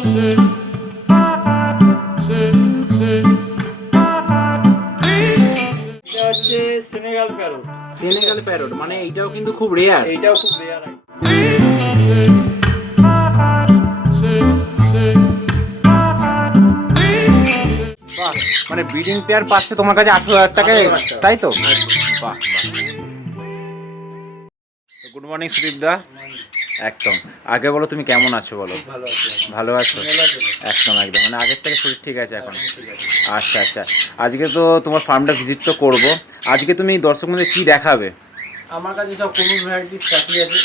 হচ্ছে Senegal parrot Senegal parrot মানে এইটাও কিন্তু খুব রেয়ার এইটাও খুব রেয়ার বাহ মানে ব্রিডিং পেয়ার পাচ্ছে তোমার কাছে আঠেরো হাজার টাকায় 18,000 টাকা। তাই তো বাহ গুড মর্নিং সুদীপ দা একদম। আগে বলো তুমি কেমন আছো বলো? ভালো আছো। একদম একদম। মানে আগের থেকে শরীর ঠিক আছে এখন? আচ্ছা আচ্ছা। আজকে তো তোমার ফার্মটা ভিজিট তো করব। আজকে তুমি দর্শক মধ্যে কি দেখাবে? আমার কাছে সব কোনুর ভ্যারাইটিস চাকরি আছে।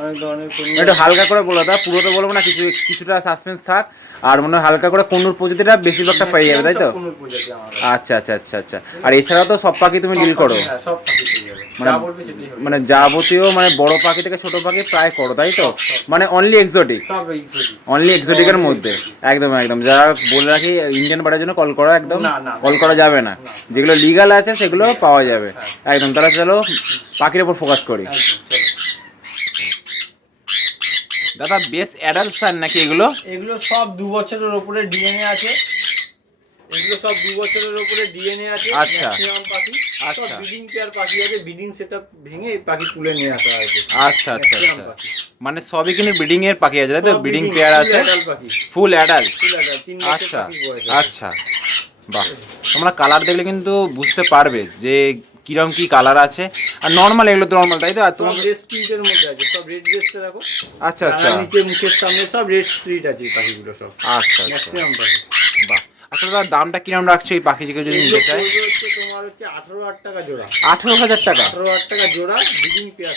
অনেক ধরনের কোনুর একটু হালকা করে বলো দা পুরো তো বলব না কিছু কিছুটা সাসপেন্স থাক আর মনে হয় হালকা করে কোনুর প্রজাতিটা বেশিরভাগটা পেয়ে যাবে তাই তো। আচ্ছা আচ্ছা আচ্ছা আচ্ছা। আর এছাড়াও তো সব পাখি তুমি ডিল করো। হ্যাঁ, মানে- মানে যাবতীয় মানে বড় পাখি থেকে ছোট পাখি প্রায় করো তাই তো? মানে অনলি এক্সোটিক। অনলি এক্সোটিকের মধ্যে? একদম একদম। যারা বলে রাখি ইন্ডিয়ান বাড়ার জন্য কল করা একদম। কল করা যাবে না। যেগুলো লিগাল আছে সেগুলো পাওয়া যাবে। একদম তাহলে চলো পাখির উপর ফোকাস করি। দাদা বেশ অ্যাডাল্ট সার নাকি এগুলো? এগুলো সব দু বছরের উপরে ডিএনএ আছে। এগুলো সব দু বছরের উপরে ডিএনএ আছে। আচ্ছা। পাখি। সব আচ্ছা। ব্রিডিং পেয়ার পাখি আছে। ব্রিডিং সেটআপ ভেঙে পাখি তুলে নিয়ে আসা হয়েছে। আচ্ছা আচ্ছা আচ্ছা। মানে সবই কিন্তু ব্রিডিং এর পাখি আছে তাই তো? ব্রিডিং পেয়ার আছে। ফুল অ্যাডাল্ট ফুল অ্যাডাল্ট তিন আচ্ছা। আচ্ছা। বাহ। তোমরা কালার দেখলে কিন্তু বুঝতে পারবে যে কিরম কি কালার আছে? আর নর্মাল এগুলো তো নর্মাল তাই তো? আর তোমার রেড স্প্রিটের মধ্যে আছে সব রেড রেস্টে দেখো। আচ্ছা আচ্ছা। নিচে মুখের সামনে সব রেড স্প্রিট আছে পাখিগুলো সব। আচ্ছা আচ্ছা। ম্যাক্সিমাম পাখি। বাহ। আচ্ছা দাদা দামটা কিরম রাখছো এই পাখিটিকে যদি নিতে চাই? তোমার হচ্ছে আঠারো হাজার টাকা জোড়া। আঠেরো হাজার টাকা? আঠারো হাজার টাকা জোড়া ব্রিডিং পেয়ার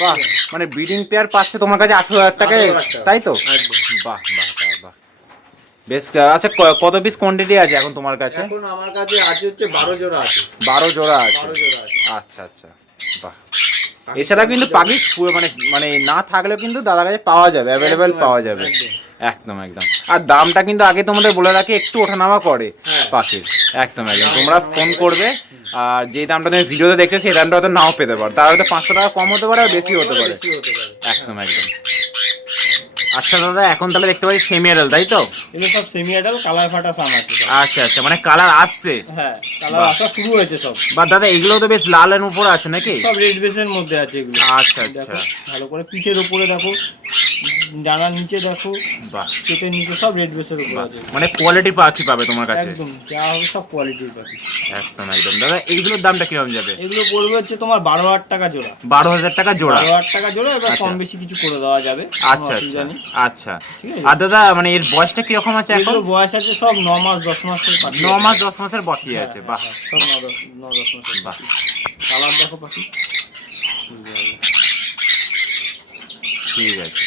বাহ মানে ব্রিডিং পেয়ার পাচ্ছে তোমার কাছে আঠেরো হাজার টাকায় তাই তো। বাহ বাহ বাহ বাহ। বেশ আচ্ছা কত পিস কোয়ান্টিটি আছে এখন তোমার কাছে? এখন আমার কাছে আছে হচ্ছে বারো জোড়া আছে। বারো জোড়া আছে। আচ্ছা আচ্ছা বাহ। এছাড়া কিন্তু পাখি পুরো মানে মানে না থাকলেও কিন্তু দাদার কাছে পাওয়া যাবে অ্যাভেলেবেল পাওয়া যাবে। একদম। একদম আর দামটা কিন্তু আগে তোমাদের বলে রাখি একটু ওঠানামা করে হ্যাঁ। পাখির। একদম একদম। তোমরা ফোন করবে আর যে দামটা তুমি ভিডিওতে দেখছ সেই দামটা হয়তো নাও পেতে পারো। তার হয়তো পাঁচশো টাকা কম হতে পারে আর বেশি হতে পারে। একদম একদম। আচ্ছা দাদা এখন তাহলে দেখতে পাচ্ছি সেমি অ্যাডাল তাই তো? এগুলো সব সেমি অ্যাডাল কালার ফাটা সাম আছে সব। আচ্ছা আচ্ছা মানে কালার আসছে। হ্যাঁ কালার আসা শুরু হয়েছে সব। বা দাদা এগুলো তো বেশ লাল লালের উপর আছে নাকি? সব রেড বেসের মধ্যে আছে এগুলো। আচ্ছা দেখো আচ্ছা ভালো করে পিঠের উপরে দেখো। ডানার নিচে দেখো বাহ। পেটের নিচে সব রেড বেসের উপরে। আছে। মানে কোয়ালিটি পাখি পাবে তোমার কাছে। একদম যা হবে সব কোয়ালিটির পাখি। একদম একদম। দাদা এইগুলোর দামটা কীরকম যাবে? এগুলো পড়বে হচ্ছে তোমার বারো হাজার টাকা জোড়া। বারো হাজার টাকা জোড়া? বারো হাজার টাকা জোড়া এবার আচ্ছা। কম বেশি কিছু করে দেওয়া যাবে আচ্ছা আচ্ছা। আচ্ছা। আর দাদা মানে এর বয়সটা কীরকম আছে এখন? বয়স আছে সব ন মাস দশ মাসের ন মাস দশ মাসের বটি হ্যাঁ, আছে। হ্যাঁ, বাহ। হ্যাঁ, সব ন দশ ন দশ মাসের বাহ। কালার দেখো পাখি। ঠিক আছে।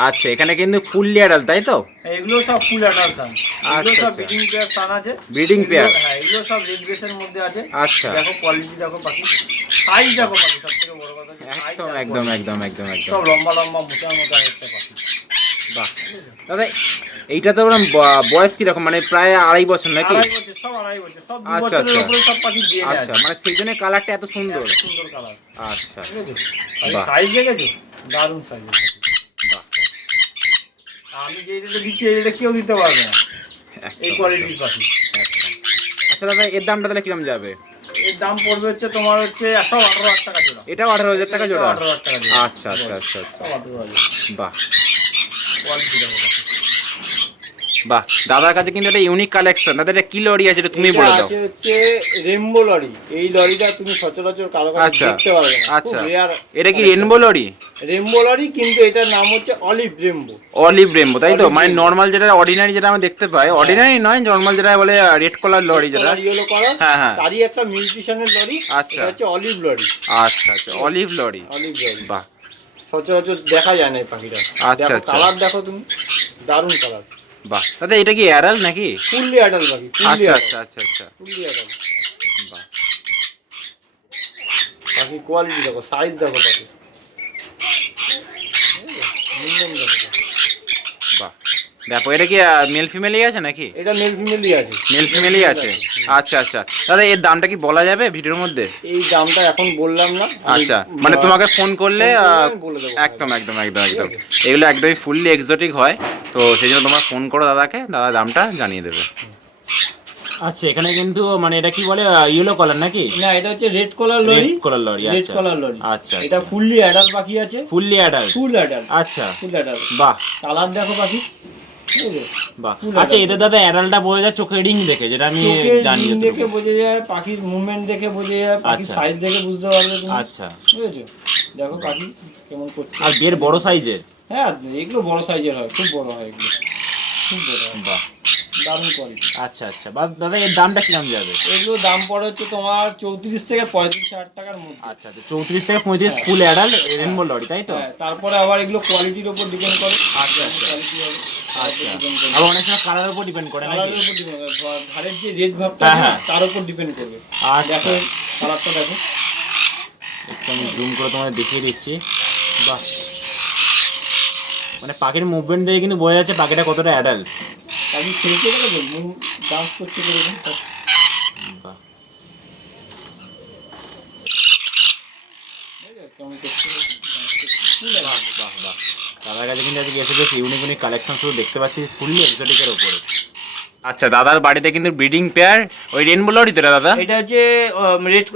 আচ্ছা এখানে কিন্তু ফুললি অ্যাডাল্ট তাই তো? এগুলো সব ফুল অ্যাডাল্ট সান এগুলো আচ্ছা, সব। ব্রিডিং পেয়ার সান আছে। ব্রিডিং পেয়ার হ্যাঁ এগুলো সব বেসের মধ্যে আছে। আচ্ছা। দেখো কোয়ালিটি দেখো পাখি সাইজ দেখো পাখি সব থেকে বড় কথা একদম একদম একদম একদম একদম। সব লম্বা লম্বা মোটা মোটা একটা পাখি বাহ। দাদা এইটা তো ওরকম ব- বয়স কীরকম? মানে প্রায় আড়াই বছর নাকি? আড়াই বছর সব আড়াই বছর। সব দু আচ্ছা, বছরের আচ্ছা। উপরে সব পাখি দিয়ে আচ্ছা মানে সেই জন্য কালারটা এত সুন্দর। সুন্দর কালার আচ্ছা। বাহ। সাইজ দেখেছ? দারুণ সাইজ আমি যে রেটে দিচ্ছি এই রেটে কেউ দিতে পারবে না। এই কোয়ালিটির পাখি আচ্ছা দাদা এর দামটা তাহলে কিরম যাবে? এর দাম পড়বে হচ্ছে তোমার হচ্ছে একশো আঠারো হাজার টাকা জোড়া। এটাও আঠারো হাজার টাকা জোড়া? আঠারো হাজার টাকা আচ্ছা আচ্ছা আচ্ছা আচ্ছা। বাহ। কোয়ালিটি। বাহ দাদার কাছে কিন্তু একটা ইউনিক কালেকশন দাদা এটা কি লরি আছে এটা তুমি বলে দাও। আছে হচ্ছে রেমবো লরি এই লরিটা তুমি সচরাচর কারও কাছে আচ্ছা দেখতে পারবে না আচ্ছা। এটা কি রেনবো লরি? রেমবো লরি কিন্তু এটার নাম হচ্ছে অলিভ রেমবো অলিভ রেনবো তাই তো? মানে। নর্মাল যেটা অর্ডিনারি যেটা আমরা দেখতে পাই অর্ডিনারি নয় নর্মাল যেটা বলে রেড কালার লরি যেটা। ইয়েলো কালার হ্যাঁ, হ্যাঁ। তারই একটা মিউজিশিয়ানের লরি আচ্ছা। হচ্ছে অলিভ লরি। আচ্ছা আচ্ছা অলিভ লরি। Olive lorry. বাহ। সচরাচর দেখা যায় না এই পাখিটা। আচ্ছা, আচ্ছা। কালার দেখো তুমি দারুণ কালার বাহ। দাদা এটা কি অ্যাডাল নাকি? ফুললি অ্যাডাল বাকি ফুললি আচ্ছা আচ্ছা আচ্ছা আচ্ছা। ফুললি অ্যাডাল বাহ বাকি কোয়ালিটি দেখো সাইজ দেখো বাকি দেখো দেখো এটা কি মেল ফিমেলই আছে নাকি? এটা মেল ফিমেলই আছে। মেল ফিমেলই আছে? আচ্ছা আচ্ছা। দাদা এর দামটা কি বলা যাবে ভিডিওর মধ্যে? এই দামটা এখন বললাম না। আচ্ছা মানে তোমাকে ফোন করলে। একদম একদম একদম একদম। এগুলো একদমই ফুললি এক্সোটিক হয়। তো সেই জন্য তোমরা ফোন করো দাদাকে দাদা দামটা জানিয়ে দেবে। আচ্ছা এখানে কিন্তু মানে এটা কি বলে ইয়েলো কালার নাকি? না এটা হচ্ছে red collar lory. Red colour lory red আচ্ছা। Collar lory. আচ্ছা এটা ফুললি অ্যাডাল্ট পাখি আছে। ফুললি অ্যাডাল্ট ফুল অ্যাডাল্ট আচ্ছা। ফুল অ্যাডাল্ট বাহ। কালার দেখো পাখি। আচ্ছা এদের দাদা অ্যাডাল্টটা বোঝা যায় চোখের রিং দেখে যেটা আমি জানি দেখে বোঝা যায় পাখির মুভমেন্ট দেখে বোঝা যায় পাখির আচ্ছা। সাইজ দেখে বুঝতে পারবে আচ্ছা। বুঝেছ দেখো পাখি কেমন করছে। আর বের বড় সাইজের হ্যাঁ এগুলো বড় সাইজের হয় খুব বড় হয় এগুলো। খুব বড় হয়। বাহ। দারুণ কোয়ালিটি আচ্ছা আচ্ছা। বা দাদা এর দামটা যাবে? এগুলো দাম পড়ে হচ্ছে তোমার চৌত্রিশ থেকে পঁয়ত্রিশ হাজার টাকার মধ্যে। আচ্ছা আচ্ছা। চৌত্রিশ থেকে পঁয়ত্রিশ ফুল অ্যাডাল্ট রেনবো লরি তাই তো? হ্যাঁ তারপরে আবার এগুলো কোয়ালিটির উপর ডিপেন্ড করে। আচ্ছা, আচ্ছা। আচ্ছা। আবার অনেক সময় কালারের উপর ডিপেন্ড করে কালারের উপর ডিপেন্ড করে ঘাড়ের যে রেড ভাবটা হ্যাঁ, হ্যাঁ। তার উপর ডিপেন্ড করবে। আচ্ছা। দেখো কালারটা দেখো। একটু আমি জুম করে তোমাদের দেখিয়ে দিচ্ছি। বাহ। মানে পাখির মুভমেন্ট দেখে কিন্তু বোঝা যাচ্ছে পাখিটা কতটা অ্যাডাল্ট পাখি খেলতে গেলে ডান্স করছে কেমন করছে। বাহ বাহ বাহ। দাদার কাছে কিন্তু আজকে এসে বেশ ইউনিক ইউনিক কালেকশন শুধু দেখতে পাচ্ছি ফুললি এক্সোটিকের ওপরে। আচ্ছা দাদার বাড়িতে কিন্তু ব্রিডিং পেয়ার ওই রেনবো লরি তো দাদা? এটা হচ্ছে red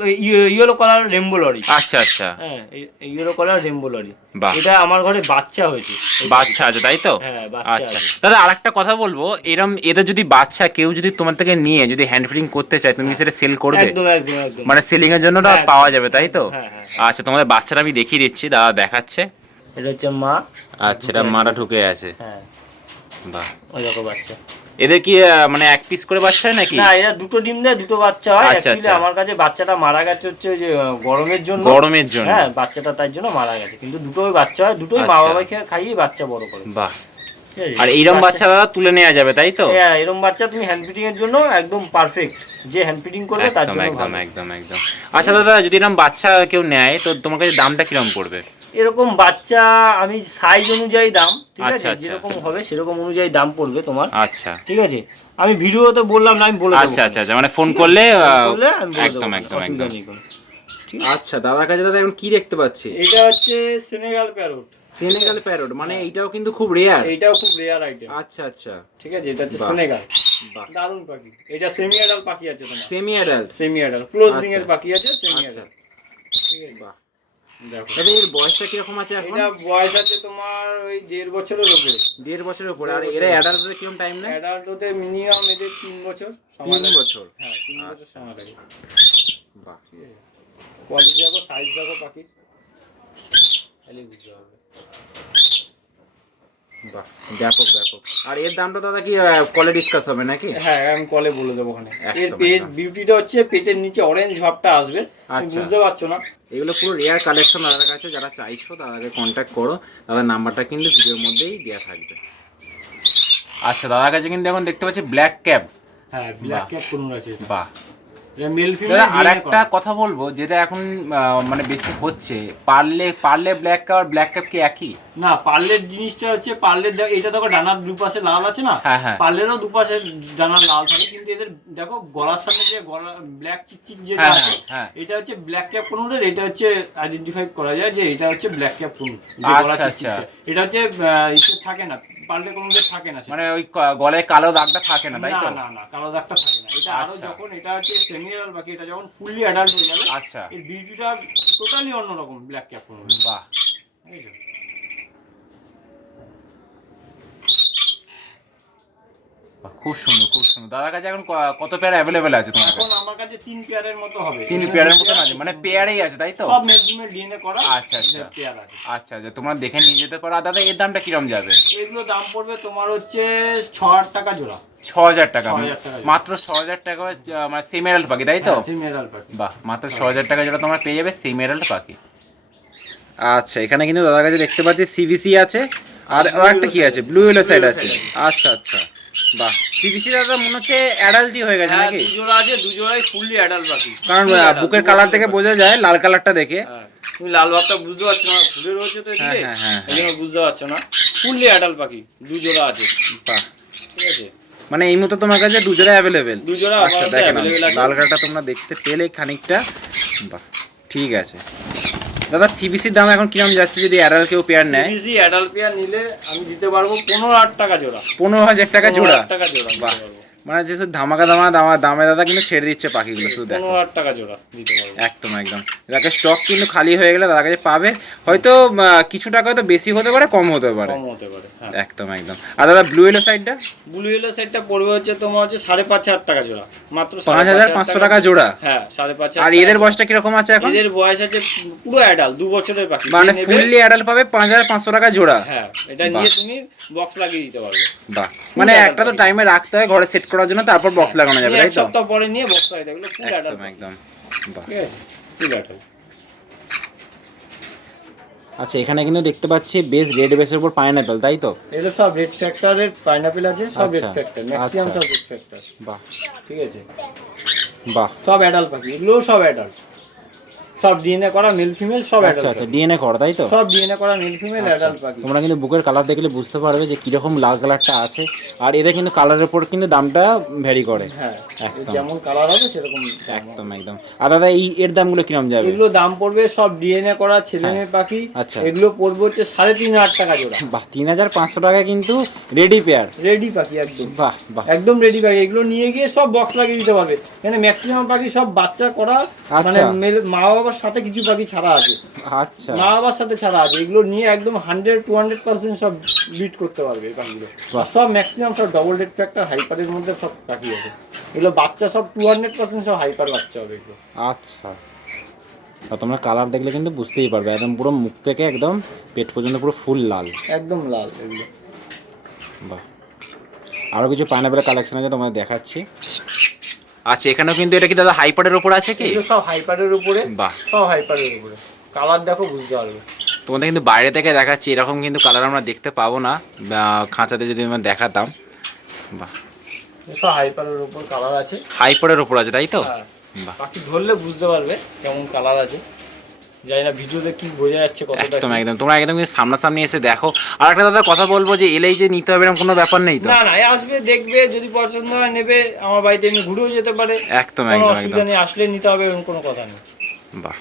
yellow colour rainbow lory আচ্ছা আচ্ছা। হ্যাঁ ইয়েলো কালার রেমবো লরি বাহ। এটা আমার ঘরে বাচ্চা হয়েছে। বাচ্চা আছে তাই তো? হ্যাঁ বাচ্চা আচ্ছা। দাদা আরেকটা কথা বলব এরম এদের যদি বাচ্চা কেউ যদি তোমার থেকে নিয়ে যদি হ্যান্ড ফিডিং করতে চায় তুমি সেটা সেল করবে? একদম একদম একদম। মানে সেলিং এর জন্য হ্যাঁ, পাওয়া যাবে তাই তো? হ্যাঁ, হ্যাঁ। আচ্ছা তোমাদের বাচ্চাটা আমি দেখিয়ে দিচ্ছি দাদা দেখাচ্ছে। এটা হচ্ছে মা। আচ্ছা এটা মারা ঢুকে আছে। হ্যাঁ। বাহ। ওই দেখো বাচ্চা। এদের কি মানে এক পিস করে বাচ্চা হয় নাকি? না এরা দুটো ডিম দেয় দুটো বাচ্চা হয়। আচ্ছা, অ্যাকচুয়ালি আচ্ছা। আমার কাছে বাচ্চাটা মারা গেছে হচ্ছে যে গরমের জন্য। গরমের জন্য। হ্যাঁ বাচ্চাটা তার জন্য মারা গেছে। কিন্তু দুটোই বাচ্চা হয় দুটোই মা আচ্ছা। বাবাকে খাইয়ে বাচ্চা বড় করে। বাহ। আর এইরকম বাচ্চা দাদা তুলে নেওয়া যাবে তাই তো? হ্যাঁ এরকম বাচ্চা তুমি হ্যান্ড ফিডিং এর জন্য একদম পারফেক্ট যে হ্যান্ড ফিডিং করবে তার জন্য একদম একদম একদম। আচ্ছা দাদা যদি এরকম বাচ্চা কেউ নেয় তো তোমার কাছে দামটা কীরকম পড়বে? এরকম বাচ্চা আমি সাইজ অনুযায়ী দাম ঠিক আচ্ছা, আছে? আচ্ছা। যেরকম হবে সেরকম অনুযায়ী দাম পড়বে তোমার আচ্ছা। ঠিক আছে? আমি ভিডিওতে বললাম না আমি বলে আচ্ছা আচ্ছা আচ্ছা। মানে ফোন করলে একদম একদম একদম। আচ্ছা দাদার কাছে দাদা এখন কি দেখতে পাচ্ছি? এটা হচ্ছে সেনেগাল প্যারোট সেনেগাল প্যারট মানে এইটাও কিন্তু খুব রেয়ার এটাও খুব রেয়ার আইটেম আচ্ছা আচ্ছা। ঠিক আছে? এটা হচ্ছে সেনেগাল দারুণ পাখি। এটা সেমি অ্যাডাল পাখি আছে তোমার। Semi adult semi adult closing এর। পাখি আছে সেমি আচ্ছা। অ্যাডাল ঠিক আছে? বাহ। দেখো। এর বয়সটা কীরকম আছে এখন? এটা বয়স আছে তোমার ওই দেড় বছরের উপরে। দেড় বছরের উপরে। আর এরা অ্যাডাল্ট হতে কীরকম টাইম নেয়? অ্যাডাল্ট হতে মিনিমাম এদের তিন বছর তিন বছর। হ্যাঁ তিন বছর সময় লাগে বাহ। ঠিক আছে। কোয়ালিটি দেখো সাইজ দেখো পাখির। তাহলে বুঝতে বাহ ব্যাপক ব্যাপক। আর এর দামটা দাদা কি কলে ডিসকাস হবে নাকি? হ্যাঁ আমি কলে বলে দেবো ওখানে। এর পেট বিউটিটা হচ্ছে পেটের নিচে অরেঞ্জ ভাবটা আসবে। আচ্ছা। বুঝতে পারছ না। এগুলো পুরো রেয়ার কালেকশন দাদার কাছে যারা চাইছো তাদেরকে কন্ট্যাক্ট করো। দাদার নাম্বারটা কিন্তু ভিডিওর মধ্যেই দেওয়া থাকবে। আচ্ছা দাদার কাছে কিন্তু এখন দেখতে পাচ্ছি ব্ল্যাক ক্যাপ হ্যাঁ ব্ল্যাক ক্যাপ কোন আছে বাহ। আর একটা কথা। বলব যেটা এখন মানে বেশি হচ্ছে পারলে পারলে ব্ল্যাক ক্যাপ আর ব্ল্যাক ক্যাপ কি একই? না পার্লের জিনিসটা হচ্ছে পার্লের এটা দেখো ডানার দুপাশে লাল আছে না? হ্যাঁ হ্যাঁ। পার্লেরও দুপাশে ডানার লাল থাকে কিন্তু এদের দেখো গলার সামনে যে গলা ব্ল্যাক চিকচিক যেটা হ্যাঁ, আছে হ্যাঁ। এটা হচ্ছে ব্ল্যাক ক্যাপ কোনুরের এটা হচ্ছে আইডেন্টিফাই করা যায় যে এটা হচ্ছে ব্ল্যাক ক্যাপ কোনুর। এটা হচ্ছে থাকে না। পার্লে কোনুরের থাকে না মানে ওই গলায় কালো দাগটা থাকে না তাই না তো? না না কালো দাগটা থাকে না। এটা আরও আচ্ছা। যখন এটা হচ্ছে সেমিনাল বাকি এটা যখন ফুললি অ্যাডাল্ট হয়ে যাবে আচ্ছা। এর বিউটিটা টোটালি অন্যরকম ব্ল্যাক ক্যাপ বাহ। বাহ, খুব সুন্দর খুব সুন্দর। দাদার কাছে এখন কত পেয়ার অ্যাভেলেবেল আছে তোমার এখন কাছে? আমার কাছে তিন পেয়ারের মতো হবে। তিন পেয়ারের পেয়ার, আছে মানে পেয়ারেই আছে তাই তো? সব মেলফিমেল ডিএনএ করা আচ্ছা, আচ্ছা। পেয়ার আছে। আচ্ছা আচ্ছা তোমরা দেখে নিয়ে যেতে পারো। আর দাদা এর দামটা কিরম যাবে? এগুলো দাম পড়বে তোমার হচ্ছে ছ হাজার টাকা জোড়া। ছ হাজার টাকা মাত্র ছ হাজার টাকা মানে সেমেরাল পাখি তাই তো? সিমিলার পাখি। বাহ মাত্র ছ হাজার টাকা যেটা তোমরা পেয়ে যাবে সেমেরাল পাখি। আচ্ছা এখানে কিন্তু দাদার কাছে দেখতে পাচ্ছি সিভিসি আছে। আর আর একটা কি আছে? ব্লু ইয়েলো সাইড আছে। আচ্ছা আচ্ছা। বাহ। সিভিসি দাদা মনে হচ্ছে অ্যাডাল্টই হয়ে গেছে হ্যাঁ নাকি? দুজোড়া আছে দুজোড়াই ফুললি অ্যাডাল্ট পাখি কারণ বুকের কালার থেকে বোঝা যায় লাল কালারটা দেখে। হ্যাঁ। তুমি লাল ভাবটা বুঝতে পারছ না ফুলে রয়েছে তো হ্যাঁ, এই জন্য বুঝতে পারছ না। ফুললি অ্যাডাল্ট পাখি দু জোড়া আছে। বাহ। ঠিক আছে? মানে এই মতো তোমার কাছে দুজোড়া অ্যাভেলেবেল দু জোড়া আচ্ছা দেখেন লাল কালারটা তোমরা দেখতে পেলে খানিকটা। বাহ ঠিক আছে। দাদা সিবিসির দাম এখন কীরকম যাচ্ছে যদি অ্যাডাল কেউ পেয়ার নেয়? সিবিসি অ্যাডাল্ট পেয়ার নিলে আমি দিতে পারব পনেরো হাজার টাকা জোড়া। পনেরো হাজার টাকা 15 জোড়া? টাকা জোড়া বাহ। মানে যে ধামাকা দামা দামা দামে দাদা কিন্তু ছেড়ে দিচ্ছে পাখিগুলো শুধু দেখো। টাকা জোড়া দিতে পারব। একদম একদম। দাদাকে স্টক কিন্তু খালি হয়ে গেলে দাদার কাছে পাবে। হয়তো কিছু টাকা হয়তো বেশি হতে পারে কম হতে পারে। কম হতে পারে হ্যাঁ। একদম একদম। আর দাদা ব্লু সাইডটা ব্লু ইয়েলো সেটটা পড়বে হচ্ছে তোমার হচ্ছে সাড়ে পাঁচ হাজার টাকা জোড়া। মাত্র পাঁচ হাজার পাঁচশো টাকা জোড়া? হ্যাঁ সাড়ে পাঁচ আর এদের বয়সটা কীরকম আছে এখন? এদের বয়স আছে পুরো অ্যাডাল দু বছরের পাখি। মানে ফুললি অ্যাডাল পাবে পাঁচ হাজার পাঁচশো টাকা জোড়া। হ্যাঁ এটা নিয়ে তুমি বক্স লাগিয়ে দিতে পারবে। বাহ। মানে একটা তো টাইমে রাখতে হয় ঘরে সেট করার জন্য তারপর বক্স লাগানো যাবে তাই তো? সপ্তাহ পরে নিয়ে বক্স লাগিয়ে দেবে ফুল একদম একদম। বাহ। ঠিক আছে? ফুল অ্যাডাল আচ্ছা এখানে কিন্তু দেখতে পাচ্ছি বেশ রেড বেসের উপর পাইনাপেল তাই তো? এগুলো সব রেড ফ্যাক্টরের পাইনাপেল আছে সব রেড ফ্যাক্টর ম্যাক্সিমাম। সব রেড ফ্যাক্টর বাহ। ঠিক আছে? বাহ। সব অ্যাডাল্ট পাখি এগুলোও সব অ্যাডাল্ট সব ডিএনএ করা মেল ফিমেল সব আচ্ছা আচ্ছা ডিএনএ করা তাই তো? সব ডিএনএ করা মেল ফিমেল অ্যাডাল্ট পাখি। তোমরা কিন্তু বুকের কালার দেখলে বুঝতে পারবে যে কীরকম লাল কালারটা আছে। আর এদের কিন্তু কালারের উপর কিন্তু দামটা ভ্যারি করে। হ্যাঁ যেমন কালার হবে সেরকম একদম একদম। আর দাদা এই এর দামগুলো কিরম যাবে? এগুলো দাম পড়বে সব ডিএনএ করা ছেলে মেয়ে পাখি। আচ্ছা। এগুলো পড়বে হচ্ছে সাড়ে তিন হাজার টাকা জোড়া। বাহ তিন হাজার পাঁচশো টাকা কিন্তু রেডি পেয়ার রেডি পাখি একদম। বাহ বাহ। একদম রেডি পাখি। এগুলো নিয়ে গিয়ে সব বক্স লাগিয়ে দিতে পারবে। এখানে ম্যাক্সিমাম পাখি সব বাচ্চা করা মানে আচ্ছা। মেল- মা বাবার সাথে কিছু পাখি ছাড়া আছে। আচ্ছা। মা বাবার সাথে ছাড়া আছে। এগুলো নিয়ে একদম হান্ড্রেড টু হান্ড্রেড পার্সেন্ট সব বিট করতে পারবে এই পাখিগুলো সব ম্যাক্সিমাম সব ডবল ডেড ফ্যাক্টর হাইপারের মধ্যে সব পাখি আছে। এগুলো বাচ্চা সব টু হান্ড্রেড পার্সেন্ট সব হাইপার বাচ্চা হবে এগুলো। আচ্ছা। আর তোমরা কালার দেখলে কিন্তু বুঝতেই পারবে। একদম পুরো মুখ থেকে একদম পেট পর্যন্ত পুরো ফুল লাল। একদম লাল এগুলো। বাহ। আরও কিছু পাইনাপেলের কালেকশন আছে তোমাদের দেখাচ্ছি। আচ্ছা এখানেও কিন্তু এটা কি দাদা হাইপারের উপরে আছে কি? সব হাইপারের উপরে বাহ। সব হাইপারের উপরে। কালার দেখো বুঝতে পারবে। তোমাদের কিন্তু বাইরে থেকে দেখাচ্ছি এরকম কিন্তু কালার আমরা দেখতে পাবো না। খাঁচাতে যদি আমরা দেখাতাম। বাহ। সব হাইপারের উপর কালার আছে। হাইপারের উপর আছে তাই তো? হ্যাঁ। বাহ। বাকি ধরলে বুঝতে পারবে কেমন কালার আছে। জানি না ভিডিওতে কি বোঝা যাচ্ছে কতটা একদম একদম। তোমরা একদম সামনাসামনি এসে দেখো। আর একটা দাদা কথা বলব যে এলেই যে নিতে হবে এরকম কোনো ব্যাপার নেই তো? না না আসবে দেখবে যদি পছন্দ হয় নেবে আমার বাড়িতে এমনি ঘুরেও যেতে পারে। একদম একদম অসুবিধা নেই আসলে নিতে হবে এরকম কোনো কথা নেই। বাহ।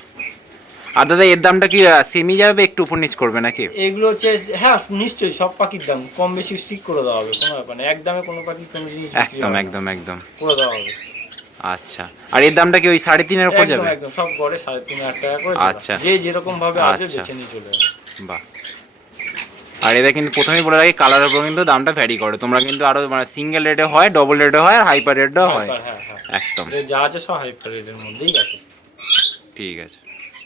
আর দাদা এর দামটা কি সেমি যাবে একটু উপর নিচ করবে নাকি? এগুলো হচ্ছে হ্যাঁ নিশ্চয়ই সব পাখির দাম। কম বেশি স্টিক করে দেওয়া হবে কোনো ব্যাপার না এক দামে কোনো পাখি কোনো জিনিস একদম একদম একদম। করে দেওয়া হবে। আচ্ছা। আর এর দামটা কি ওই সাড়ে তিনের উপর যাবে? একদম সব গড়ে সাড়ে তিন হাজার টাকা করে আচ্ছা। যে যেরকম ভাবে আসবে আচ্ছা। বেছে নিয়ে চলে যাবে বাহ। আর এদের কিন্তু প্রথমেই বলে রাখি কালারের উপর কিন্তু দামটা ভ্যারি করে। তোমরা কিন্তু আরও মানে সিঙ্গেল রেটে হয় ডবল রেটে হয় আর হাইপার রেটও হয়। হ্যাঁ হ্যাঁ। একদম। যা আছে সব হাইপার এর মধ্যেই আছে। ঠিক আছে।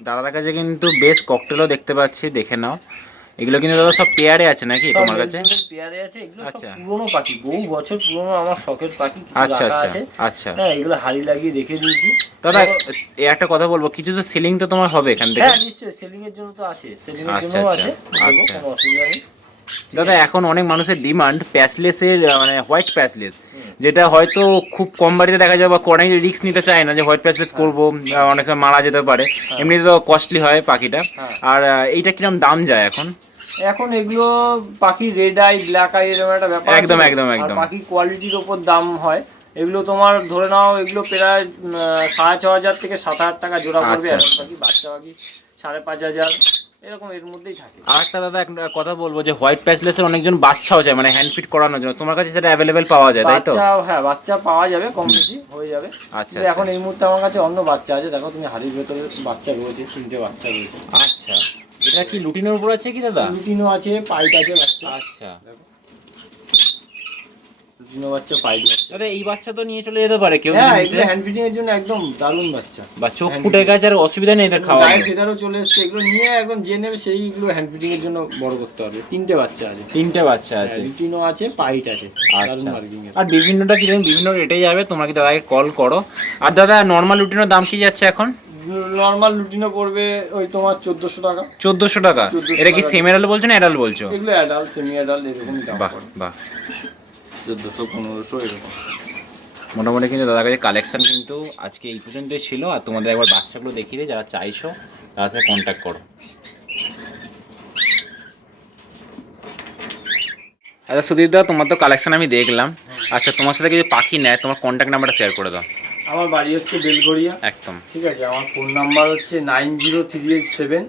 দাদার কাছে কিন্তু বেশ ককটেলও দেখতে পাচ্ছি দেখে নাও। এগুলো কিন্তু দাদা সব পেয়ারে আছে নাকি তোমার কাছে? পেয়ারে আছে এগুলো সব আচ্ছা। পুরনো পাখি বহু বছর পুরনো আমার শখের পাখি আচ্ছা আচ্ছা আচ্ছা। হ্যাঁ এগুলো হাড়ি লাগিয়ে রেখে দিয়েছি। দাদা একটা কথা বলব কিছু তো সিলিং তো তোমার হবে এখান থেকে। হ্যাঁ নিশ্চয়ই সেলিং এর জন্য তো আছে। সেলিং এর আচ্ছা, জন্য আচ্ছা, আছে আচ্ছা। অসুবিধা নেই। দাদা এখন অনেক মানুষের ডিমান্ড প্যাসলেসের মানে হোয়াইট প্যাসলেস যেটা হয়তো খুব কম বাড়িতে দেখা যায় বা অনেক রিস্ক নিতে চায় না যে হোয়াইট প্যাসলেস করব অনেক সময় মারা যেতে পারে। এমনিতে তো কস্টলি হয় পাখিটা। হ্যাঁ। আর এইটা কিরম দাম যায় এখন? এখন এগুলো পাখি রেড আই ব্ল্যাক আই এরকম একটা ব্যাপার একদম, একদম, একদম। পাখি কোয়ালিটির ওপর দাম হয়। এগুলো তোমার ধরে নাও এগুলো প্রায় সাড়ে ছ হাজার থেকে সাত হাজার টাকা জোড়া পড়বে। আচ্ছা। পাখি বাচ্চা পাখি সাড়ে পাঁচ হাজার এরকম এর মধ্যেই থাকে। আর একটা দাদা একটা কথা বলব যে হোয়াইট প্যাসলেসের অনেকজন বাচ্চাও চায় মানে হ্যান্ড ফিট করানোর জন্য। তোমার কাছে সেটা অ্যাভেলেবেল পাওয়া যায় তাই তো? হ্যাঁ বাচ্চা পাওয়া যাবে কম বেশি হয়ে যাবে। আচ্ছা, এখন আচ্ছা। এই মুহূর্তে আমার কাছে অন্য বাচ্চা আছে। দেখো তুমি হাড়ির ভেতরে বাচ্চা রয়েছে তিনটে বাচ্চা রয়েছে। আচ্ছা। এটা কি লুটিনের উপর আছে কি দাদা? লুটিনো আছে পাইট আছে বাচ্চা। আচ্ছা। লুটিনো বাচ্চা পাইট বাচ্চা। দাদা এই বাচ্চা তো নিয়ে চলে যেতে পারে কেউ হ্যাঁ এগুলো হ্যান্ড ফিডিং এর জন্য একদম দারুণ বাচ্চা। বা চোখ ফুটে গেছে আর অসুবিধা নেই এদের খাওয়া ডায়েট ফেদারও চলে এসছে এগুলো নিয়ে একদম যে নেবে সেইগুলো হ্যান্ড ফিডিং এর জন্য বড় করতে হবে। তিনটে বাচ্চা আছে। তিনটে বাচ্চা আছে। লুটিনো আছে পাইট আছে। আচ্ছা। আর বিভিন্নটা কীরকম বিভিন্ন রেটে যাবে তোমরা কি দাদাকে কল করো। আর দাদা নর্মাল লুটিনের দাম কি যাচ্ছে এখন? নর্মাল লুটিনো পড়বে ওই তোমার চোদ্দশো টাকা। চোদ্দোশো টাকা? এটা কি। সেম এডাল বলছো না এডাল বলছো? এগুলো অ্যাডাল্ট সেমি অ্যাডাল্ট এরকমই দাম বাহ বাহ। চোদ্দশো পনেরোশো এরকম। মোটামুটি কিন্তু দাদার কাছে কালেকশন কিন্তু আজকে এই পর্যন্তই ছিল। আর তোমাদের একবার বাচ্চাগুলো দেখিয়ে যারা চাইছো তার সাথে কন্ট্যাক্ট করো। আচ্ছা সুদীপ দা তোমার তো কালেকশন আমি দেখলাম। আচ্ছা তোমার সাথে কিছু পাখি নেয় তোমার কন্ট্যাক্ট নাম্বারটা শেয়ার করে দাও। আমার বাড়ি হচ্ছে বেলগড়িয়া। একদম। ঠিক আছে আমার ফোন নাম্বার হচ্ছে nine zero three eight seven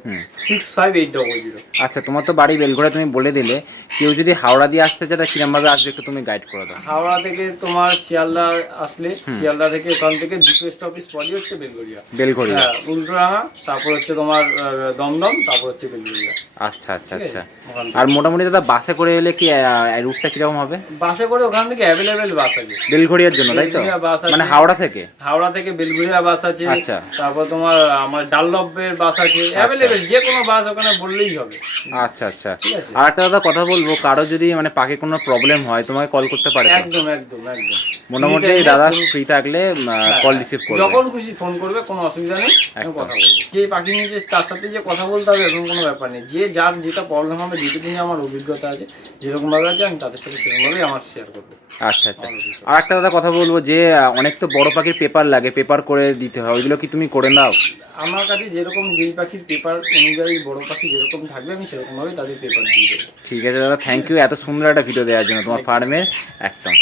six five eight double zero আচ্ছা তোমার তো বাড়ি বেলঘরে তুমি বলে দিলে। কেউ যদি হাওড়া দিয়ে আসতে চায় তাহলে কিরমভাবে আসবে একটু তুমি গাইড করে দাও। হাওড়া থেকে তোমার শিয়ালদা আসলে শিয়ালদা থেকে ওখান থেকে দুটো অফিস পরই হচ্ছে বেলগড়িয়া। বেলঘড়ি হ্যাঁ উল্টোডাঙা তারপর হচ্ছে তোমার দমদম তারপর হচ্ছে বেলগড়িয়া। আচ্ছা আচ্ছা আচ্ছা। আর মোটামুটি দাদা বাসে করে এলে কি রুটটা কীরকম হবে? বাসে করে ওখান থেকে অ্যাভেলেবেল বাস আছে। বেলঘড়িয়ার জন্য তাই তো। মানে হাওড়া থেকে? হাওড়া থেকে বেলগুড়িয়া বাস আছে আচ্ছা। তারপর তোমার আমার ডাল্লবের বাস আছে অ্যাভেলেবেল যে কোনো বাস ওখানে বললেই হবে। আচ্ছা আচ্ছা। আর একটা দাদা কথা বলব কারও যদি মানে পাখে কোনো প্রবলেম হয় তোমাকে কল করতে পারে একদম একদম একদম। মোটামুটি দাদা ফ্রি থাকলে হ্যাঁ, কল রিসিভ করবে। যখন খুশি ফোন করবে কোনো অসুবিধা নেই আমি কথা বলব। যে পাখি নিয়েছে তার সাথে যে কথা বলতে হবে এরকম কোনো ব্যাপার নেই। যে যার যেটা প্রবলেম হবে যেটুকু নিয়ে আমার অভিজ্ঞতা আছে যেরকম ভাবে আছে আমি তাদের সাথে সেরকমভাবেই আমার শেয়ার করব। আচ্ছা আচ্ছা। আর একটা দাদা কথা বলব যে অনেক তো বড় পাখির পেপার লাগে পেপার করে দিতে হয় ওইগুলো কি তুমি করে নাও? আমার কাছে যেরকম যেই পাখির পেপার অনুযায়ী বড় পাখি যেরকম থাকবে আমি সেরকমভাবে তাদের পেপার দিয়ে দেবো। ঠিক আছে দাদা থ্যাংক ইউ এত সুন্দর একটা ভিডিও দেওয়ার জন্য তোমার ফার্মের একদম।